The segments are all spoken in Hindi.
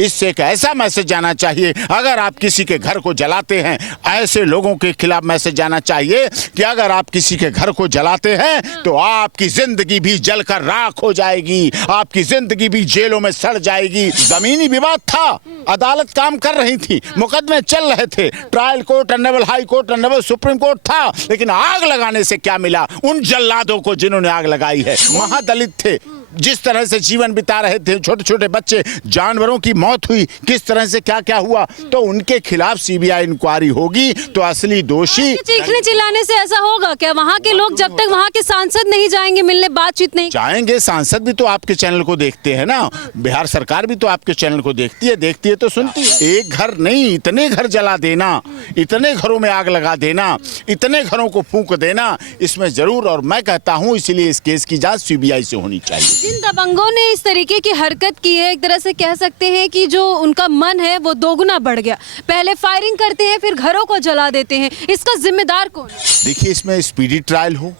इससे एक ऐसा मैसेज जाना चाहिए, अगर आप किसी के घर को जलाते हैं, ऐसे लोगों के खिलाफ मैसेज जाना चाहिए कि अगर आप किसी के घर को जलाते हैं तो आपकी जिंदगी भी जलकर राख हो जाएगी, आपकी जिंदगी भी जेलों में सड़ जाएगी। जमीनी विवाद था, अदालत काम कर रही थी, मुकदमे चल रहे थे, trial court, honourable high court, honourable supreme court था, लेकिन आग लगाने से क्या मिला? उन जल्लादों को जिन्होंने आग लगाई है, महादलित थे, जिस तरह से जीवन बिता रहे थे, छोटे छोटे बच्चे, जानवरों की मौत हुई, किस तरह से क्या क्या हुआ, तो उनके खिलाफ सीबीआई इंक्वायरी होगी तो असली दोषी। चीखने चिल्लाने से ऐसा होगा क्या? वहाँ के लोग जब तक वहाँ के सांसद नहीं जाएंगे मिलने, बातचीत नहीं जाएंगे, सांसद भी तो आपके चैनल को देखते हैं ना, बिहार सरकार भी तो आपके चैनल को देखती है तो सुनती है। एक घर नहीं, इतने घर जला देना, इतने घरों में आग लगा देना, इतने घरों को फूंक देना, इसमें जरूर, और मैं कहता हूँ इसलिए इस केस की जांच सीबीआई से होनी चाहिए। जिन दबंगों ने इस तरीके की हरकत की है, एक तरह से कह सकते हैं कि जो उनका मन है वो दोगुना बढ़ गया। पहले फायरिंग करते हैं, फिर घरों को जला देते हैं, इसका जिम्मेदार कौन है? देखिए, इसमें स्पीडी ट्रायल हो,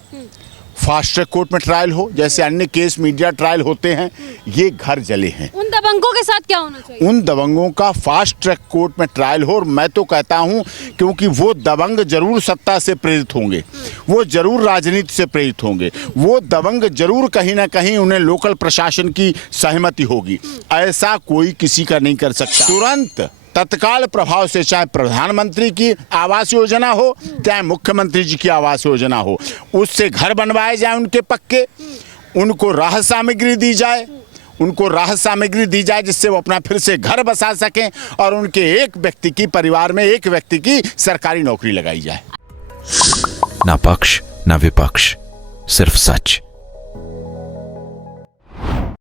फास्ट ट्रैक कोर्ट में ट्रायल हो, जैसे अन्य केस मीडिया ट्रायल होते हैं, ये घर जले हैं। उन दबंगों के साथ क्या होना चाहिए? उन दबंगों का फास्ट ट्रैक कोर्ट में ट्रायल हो, और मैं तो कहता हूं क्योंकि वो दबंग जरूर सत्ता से प्रेरित होंगे, वो जरूर राजनीति से प्रेरित होंगे, वो दबंग जरूर कहीं ना कहीं उन्हें लोकल प्रशासन की सहमति होगी। ऐसा कोई किसी का नहीं कर सकता। तुरंत तत्काल प्रभाव से, चाहे प्रधानमंत्री की आवास योजना हो, चाहे मुख्यमंत्री जी की आवास योजना हो, उससे घर बनवाए जाए उनके पक्के, उनको राहत सामग्री दी जाए, जिससे वो अपना फिर से घर बसा सकें, और उनके एक व्यक्ति की, परिवार में एक व्यक्ति की सरकारी नौकरी लगाई जाए। ना पक्ष ना विपक्ष, सिर्फ सच।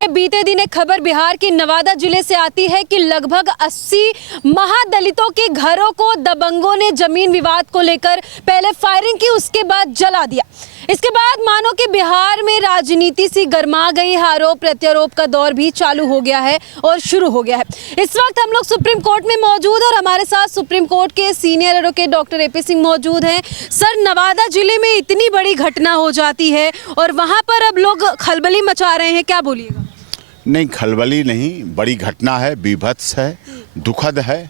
बीते दिन एक खबर बिहार के नवादा जिले से आती है कि लगभग 80 महादलितों के घरों को दबंगों ने जमीन विवाद को लेकर पहले फायरिंग की, उसके बाद जला दिया। इसके बाद मानो कि बिहार में राजनीति सी गर्मा गई, आरोप प्रत्यारोप का दौर भी चालू हो गया है और शुरू हो गया है। इस वक्त हम लोग सुप्रीम कोर्ट में मौजूद, और हमारे साथ सुप्रीम कोर्ट के senior advocate doctor AP Singh मौजूद हैं। सर, नवादा जिले में इतनी बड़ी घटना हो जाती है और वहाँ पर अब लोग खलबली मचा रहे हैं, क्या बोलिएगा? नहीं, खलबली नहीं, बड़ी घटना है, बीभत्स है, दुखद है।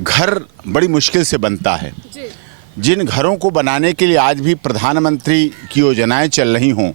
घर बड़ी मुश्किल से बनता है। जिन घरों को बनाने के लिए आज भी प्रधानमंत्री की योजनाएं चल रही हों,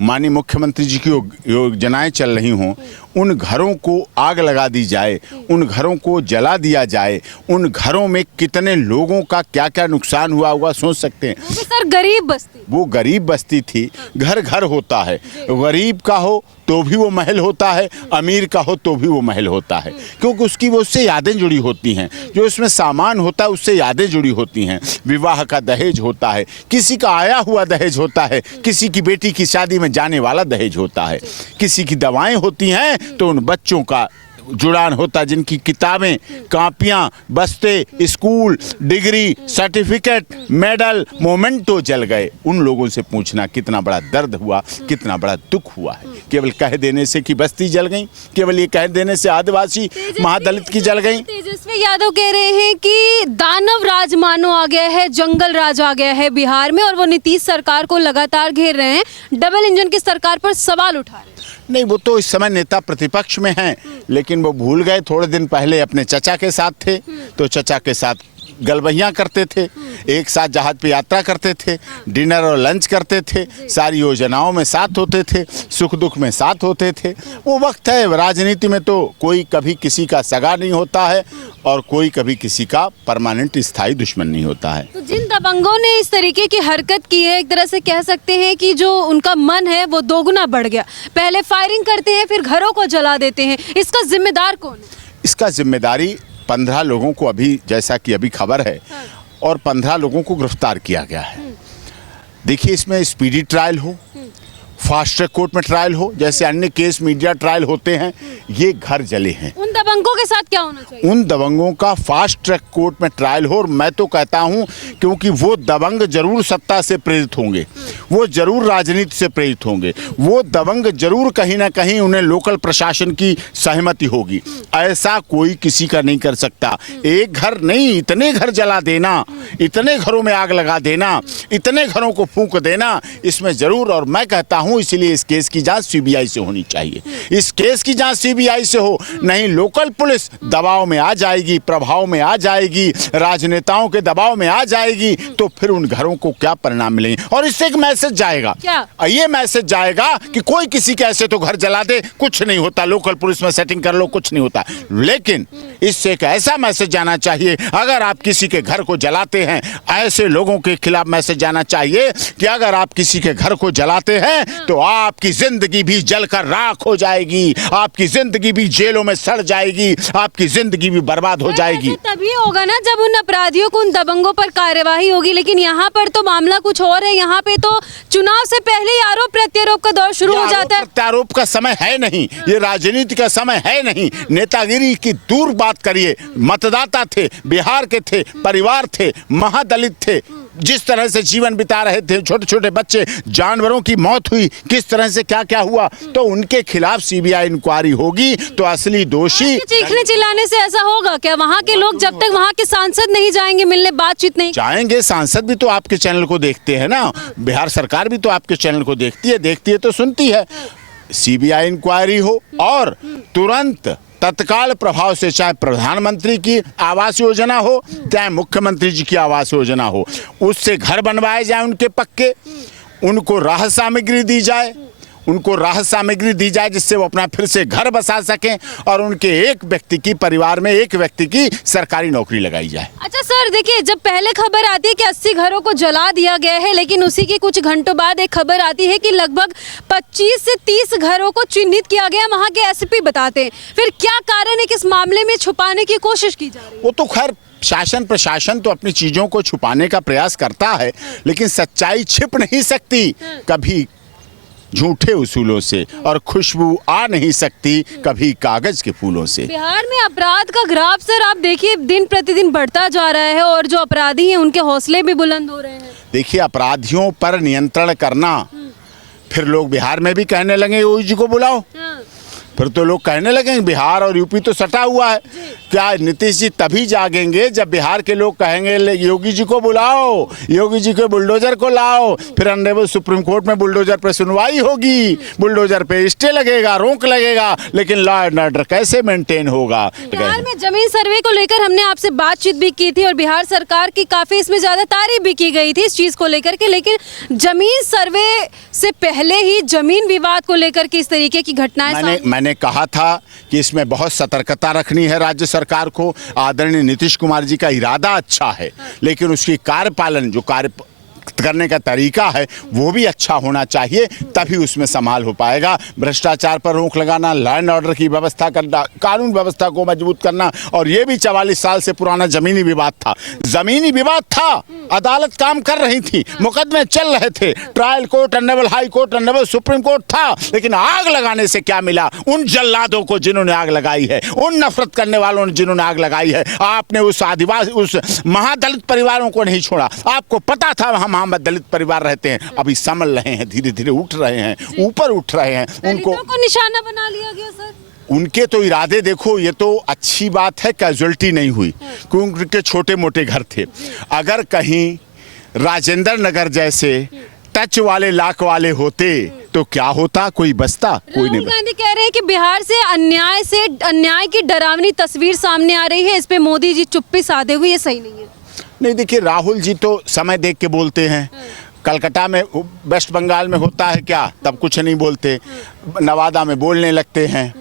माननीय मुख्यमंत्री जी की योजनाएं चल रही हों, उन घरों को आग लगा दी जाए, उन घरों को जला दिया जाए, उन घरों में कितने लोगों का क्या क्या नुकसान हुआ होगा सोच सकते हैं। वो सर गरीब बस्ती, वो गरीब बस्ती थी। घर घर होता है, गरीब का हो तो भी वो महल होता है, अमीर का हो तो भी वो महल होता है, क्योंकि उसकी वो उससे यादें जुड़ी होती हैं, जो उसमें सामान होता है उससे यादें जुड़ी होती हैं। विवाह का दहेज होता है, किसी का आया हुआ दहेज होता है, किसी की बेटी की शादी में जाने वाला दहेज होता है, किसी की दवाएं होती हैं तो उन बच्चों का जुड़ान होता है, जिनकी किताबें, कापियां, बस्ते, school, degree, certificate, medal, memento जल गए। उन लोगों से पूछना कितना बड़ा दर्द हुआ, कितना बड़ा दुख हुआ है। केवल कह देने से कि बस्ती जल गई, केवल ये कह देने से आदिवासी महादलित की जल गई। तेजस्वी यादव कह रहे हैं कि दानव राज मानो आ गया है, जंगल राज आ गया है बिहार में, और वो नीतीश सरकार को लगातार घेर रहे हैं, डबल इंजन की सरकार पर सवाल उठा रहे हैं। नहीं, वो तो इस समय नेता प्रतिपक्ष में हैं, लेकिन वो भूल गए, थोड़े दिन पहले अपने चचा के साथ थे, तो चचा के साथ गलबहियाँ करते थे, एक साथ जहाज पे यात्रा करते थे, डिनर और लंच करते थे, सारी योजनाओं में साथ होते थे, सुख दुख में साथ होते थे। वो वक्त है, राजनीति में तो कोई कभी किसी का सगा नहीं होता है और कोई कभी किसी का परमानेंट स्थायी दुश्मन नहीं होता है। तो जिन दबंगों ने इस तरीके की हरकत की है, एक तरह से कह सकते हैं कि जो उनका मन है वो दोगुना बढ़ गया। पहले फायरिंग करते हैं, फिर घरों को जला देते हैं, इसका जिम्मेदार कौन है? इसका जिम्मेदारी 15 लोगों को, अभी जैसा कि अभी खबर है, और 15 लोगों को गिरफ्तार किया गया है। देखिए, इसमें स्पीडी ट्रायल हो, फास्ट ट्रैक कोर्ट में ट्रायल हो, जैसे अन्य केस मीडिया ट्रायल होते हैं, ये घर जले हैं। उन दबंगों के साथ क्या होना चाहिए? उन दबंगों का फास्ट ट्रैक कोर्ट में ट्रायल हो, और मैं तो कहता हूं क्योंकि वो दबंग जरूर सत्ता से प्रेरित होंगे, वो जरूर राजनीति से प्रेरित होंगे, वो दबंग जरूर कहीं ना कहीं उन्हें लोकल प्रशासन की सहमति होगी। ऐसा कोई किसी का नहीं कर सकता। एक घर नहीं, इतने घर जला देना, इतने घरों में आग लगा देना, इतने घरों को फूंक देना, इसमें जरूर, और मैं कहता हूं इसलिए इस केस की जांच सीबीआई से होनी चाहिए। इस केस की जांच सीबीआई से हो, नहीं लोकल लोकल पुलिस दबाव में आ जाएगी, प्रभाव में आ जाएगी, राजनेताओं के दबाव में आ जाएगी, तो फिर उन घरों को क्या परिणाम मिलेंगे। और इससे एक मैसेज जाएगा, क्या? ये मैसेज जाएगा कि कोई किसी के ऐसे तो घर जला दे, कुछ नहीं होता, लोकल पुलिस में सेटिंग कर लो, कुछ नहीं होता। लेकिन इससे एक ऐसा मैसेज जाना चाहिए, अगर आप किसी के घर को जलाते हैं, ऐसे लोगों के खिलाफ मैसेज जाना चाहिए कि अगर आप किसी के घर को जलाते हैं तो आपकी जिंदगी भी जलकर राख हो जाएगी, आपकी जिंदगी भी जेलों में सड़ जाएगी, आपकी जिंदगी भी बर्बाद हो जाएगी। तभी होगा ना जब उन अपराधियों को, उन दबंगों पर कार्यवाही होगी। लेकिन यहाँ पर तो मामला कुछ और है। यहाँ पे तो चुनाव से पहले ही आरोप प्रत्यारोप का दौर शुरू हो जाता है। प्रत्यारोप का समय है नहीं, ये राजनीति का समय है नहीं। नेतागिरी की दूर बात करिए। मतदाता थे, बिहार के थे, परिवार थे, महादलित थे, जिस तरह से जीवन बिता रहे थे, छोटे छोटे बच्चे, जानवरों की मौत हुई, किस तरह से क्या क्या हुआ, तो उनके खिलाफ सीबीआई इंक्वायरी होगी तो असली दोषी। चीखने चिल्लाने से ऐसा होगा क्या? वहाँ के लोग जब तक वहाँ के सांसद नहीं जाएंगे मिलने, बातचीत नहीं जाएंगे। सांसद भी तो आपके चैनल को देखते हैं ना, बिहार सरकार भी तो आपके चैनल को देखती है तो सुनती है। सीबीआई इंक्वायरी हो और तुरंत तत्काल प्रभाव से, चाहे प्रधानमंत्री की आवास योजना हो, चाहे मुख्यमंत्री जी की आवास योजना हो, उससे घर बनवाए जाए उनके पक्के, उनको राहत सामग्री दी जाए, जिससे वो अपना फिर से घर बसा सकें और उनके एक व्यक्ति की, परिवार में एक व्यक्ति की सरकारी नौकरी लगाई जाए। अच्छा सर, देखिए, जब पहले खबर आती है कि 80 घरों को जला दिया गया है, लेकिन उसी के कुछ घंटों बाद एक खबर आती है कि लगभग 25 से 30 घरों को चिन्हित किया गया। वहाँ के एसपी बताते हैं। फिर क्या कारण है कि इस मामले में छुपाने की कोशिश की जा रही है? वो तो खैर शासन प्रशासन तो अपनी चीजों को छुपाने का प्रयास करता है, लेकिन सच्चाई छिप नहीं सकती कभी झूठे उसूलों से, और खुशबू आ नहीं सकती कभी कागज के फूलों से। बिहार में अपराध का ग्राफ सर आप देखिए दिन प्रतिदिन बढ़ता जा रहा है और जो अपराधी हैं उनके हौसले भी बुलंद हो रहे हैं। देखिए, अपराधियों पर नियंत्रण करना, फिर लोग बिहार में भी कहने लगे योगी जी को बुलाओ। फिर तो लोग कहने लगे बिहार और यूपी तो सटा हुआ है, क्या नीतीश जी तभी जागेंगे जब बिहार के लोग कहेंगे योगी जी को बुलाओ, योगी जी के बुलडोजर को लाओ। फिर ऑनरेबल सुप्रीम कोर्ट में बुलडोजर पे सुनवाई होगी, बुलडोजर पे स्टे लगेगा, रोक लगेगा, लेकिन लॉ एंड ऑर्डर कैसे मेंटेन होगा। बिहार में जमीन सर्वे को लेकर हमने आपसे बातचीत भी की थी और बिहार सरकार की काफी इसमें ज्यादा तारीफ भी की गई थी इस चीज को लेकर के, लेकिन जमीन सर्वे से पहले ही जमीन विवाद को लेकर के इस तरीके की घटनाएं मैंने कहा था कि इसमें बहुत सतर्कता रखनी है राज्य सरकार को। आदरणीय नीतीश कुमार जी का इरादा अच्छा है, लेकिन उसकी कार्यपालन, जो कार्य करने का तरीका है, वो भी अच्छा होना चाहिए, तभी उसमें संभाल हो पाएगा। भ्रष्टाचार पर रोक लगाना, लॉ एंड ऑर्डर की व्यवस्था करना, कानून व्यवस्था को मजबूत करना, और ये भी 44 साल से पुराना जमीनी विवाद था। अदालत काम कर रही थी, मुकदमे चल रहे थे, trial court, honourable high court, honourable supreme court था, लेकिन आग लगाने से क्या मिला? उन जल्लादों को जिन्होंने आग लगाई है, उन नफरत करने वालों ने जिन्होंने आग लगाई है, आपने उस आदिवासी, उस महादलित परिवारों को नहीं छोड़ा। आपको पता था वहां दलित परिवार रहते हैं, अभी संभल रहे हैं, धीरे धीरे उठ रहे हैं, ऊपर उठ रहे हैं। उनको निशाना बना लिया गया सर। उनके तो इरादे देखो, ये तो अच्छी बात है, कैजुअल्टी नहीं हुई, क्योंकि उनके छोटे मोटे घर थे। अगर कहीं राजेंद्र नगर जैसे टच वाले, लाख वाले होते तो क्या होता? कोई बचता? कोई नहीं। राहुल गांधी कह रहे हैं कि बिहार से अन्याय की डरावनी तस्वीर सामने आ रही है, इस पे मोदी जी चुप्पी साधे हुए, ये सही नहीं है। नहीं, देखिए, राहुल जी तो समय देख के बोलते हैं। कलकत्ता में, वेस्ट बंगाल में होता है क्या, तब कुछ नहीं बोलते, नवादा में बोलने लगते हैं,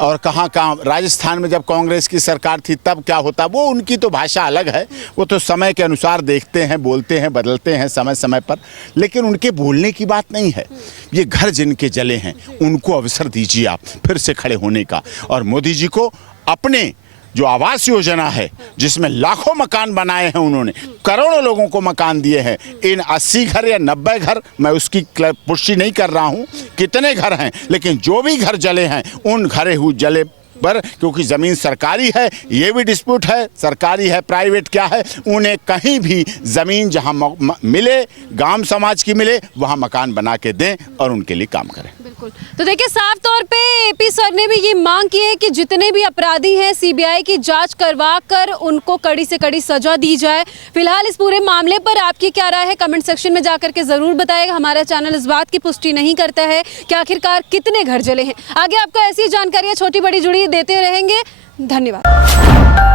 और कहाँ राजस्थान में जब कांग्रेस की सरकार थी तब क्या होता, वो उनकी तो भाषा अलग है, वो तो समय के अनुसार देखते हैं, बोलते हैं, बदलते हैं समय समय पर, लेकिन उनके बोलने की बात नहीं है। ये घर जिनके जले हैं उनको अवसर दीजिए आप फिर से खड़े होने का, और मोदी जी को अपने जो आवास योजना है, जिसमें लाखों मकान बनाए हैं उन्होंने, करोड़ों लोगों को मकान दिए हैं, इन 80 घर या 90 घर, मैं उसकी पुष्टि नहीं कर रहा हूं कितने घर हैं, लेकिन जो भी घर जले हैं उन घरे हुए जले पर, क्योंकि ज़मीन सरकारी है, ये भी डिस्प्यूट है, सरकारी है प्राइवेट क्या है, उन्हें कहीं भी ज़मीन जहां मिले, गांव समाज की मिले, वहां मकान बना के दें और उनके लिए काम करें। बिल्कुल। तो देखिए, साफ तौर पे एपी सर ने भी ये मांग की है कि जितने भी अपराधी हैं सीबीआई की जांच करवा कर उनको कड़ी से कड़ी सजा दी जाए। फिलहाल इस पूरे मामले पर आपकी क्या राय है, कमेंट सेक्शन में जाकर के जरूर बताइएगा। हमारा चैनल इस बात की पुष्टि नहीं करता है कि आखिरकार कितने घर जले हैं। आगे आपको ऐसी जानकारियां छोटी बड़ी जुड़ी देते रहेंगे। धन्यवाद।